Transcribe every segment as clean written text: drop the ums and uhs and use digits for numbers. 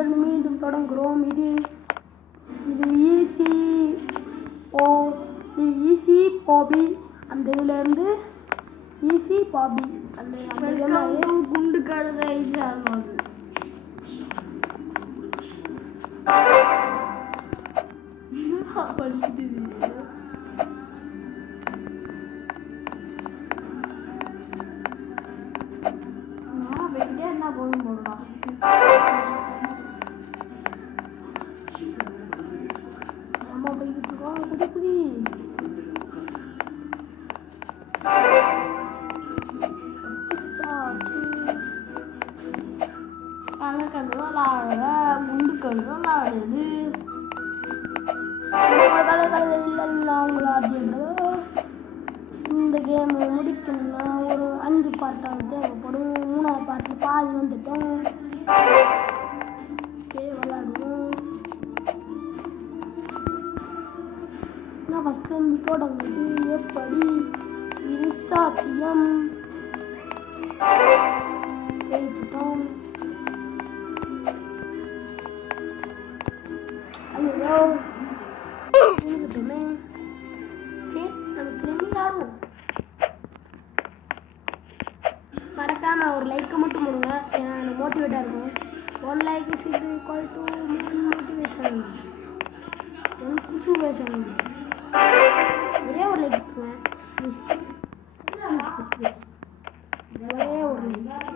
இதிலிருந்து மீண்டும் தொடங்குகிறோம். இது ஈஸி பாபி. அந்த இதிலேருந்து ஈஸி பாபி அந்த குண்டு கழுதை படிச்சுட்டு என்ன போதும் போடலாம். அம்மா போய்கிட்டு இருக்கோம். புதி புதி கணக்கது விளாடுற குண்டு கழுது விளாடுது. இந்த கேம் முடிக்கணும்னா ஒரு 5 பாட்டாக தேவைப்படும். 3ஆவது பாட்டில் பாதி வந்துட்டோம். விளாடுவோம். நான் ஃபஸ்ட்டு வந்து தொடங்குது எப்படி இது சாத்தியம். ஜெயிச்சிட்டோம். ஐயோ இருக்கட்டுமே. சரி நம்ம திரும்பி விளாடுவோம். மறக்காம ஒரு லைக்கை மட்டும் போடுங்க. ஏன்னா எனக்கு மோட்டிவேட்டாக இருக்கும். 1 like is equal to motivation. 1 motivation. ஒரே ஒரு லைக் கொடுங்க ப்ளீஸ். ஒரே ஒரு லைக்.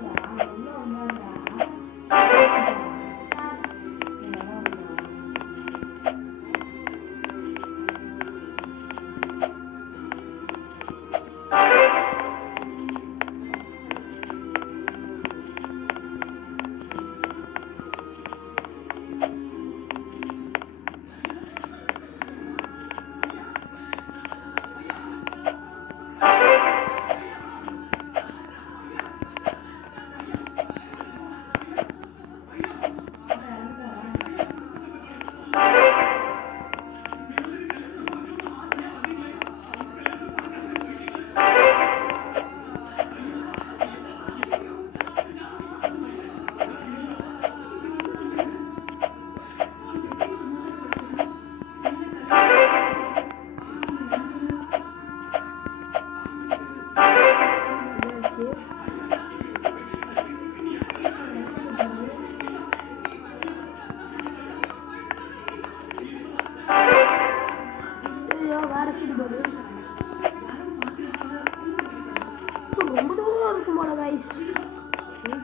ரொம்ப தூரம் இருக்கும் போல கைஸ்.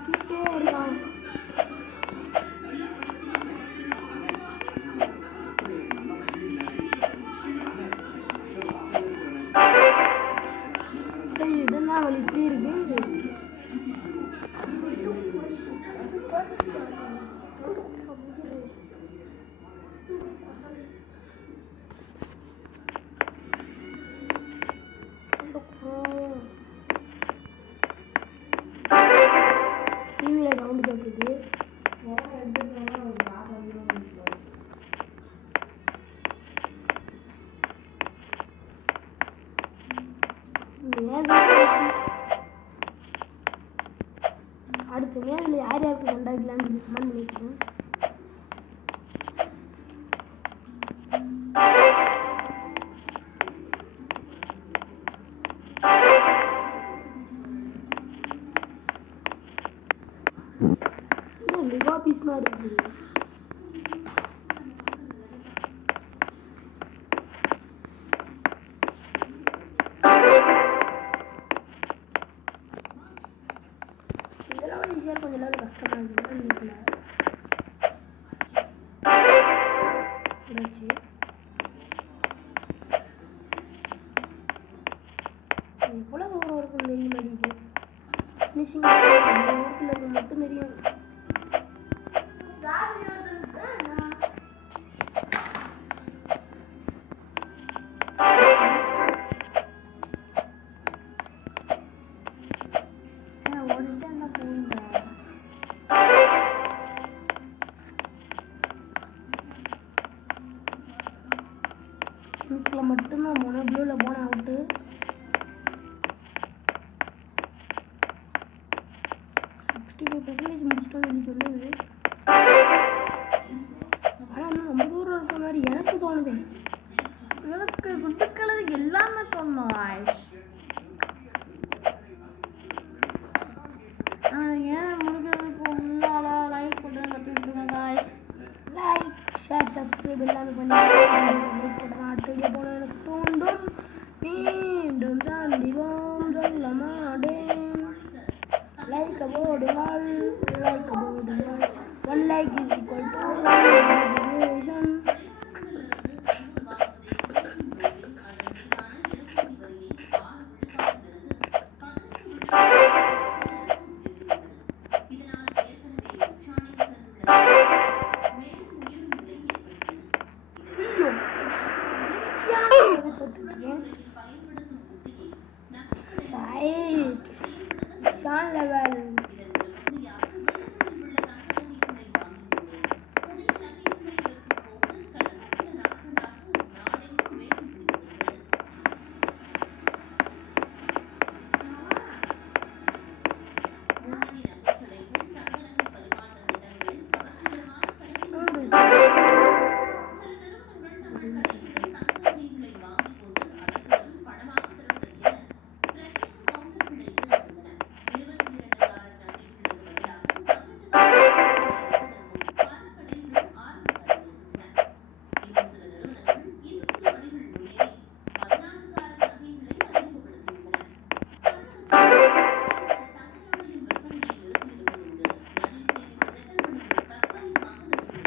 கிட்டே இருக்கான். இதெல்லாம் வழி இப்படி இருக்கு. டிவியில் சவுண்டு கேட்குது. அடுத்த மேல யார் யாருக்கு கொண்டாடலான்னு கமெண்ட் பண்ணிக்கிறேன். லிவா பீஸ்மா இருக்குது. இதெல்லாம் ஈஸியாக கொஞ்சம் நேரம் கஷ்டமாக இருக்குன்னு நினைக்கிறேன். எவ்வளோ தூரம் இருக்குன்னு தெரிய மாட்டேங்குது. ஃபினிஷிங் வீட்டில் மட்டும் தெரியும். வீட்டில் மட்டும்தான் போனேன். ப்ளூவில் போனேன் அவுட்டு. லைக் சப்ஸ்கிரைப் எல்லாமே பண்ணி அடுத்த வீடியோ போன எனக்கு தோண்டும் மீண்டும் சந்திவோம் சொல்ல மாட்டேன் லைக் போடுங்கள் 1 லைக் is equal to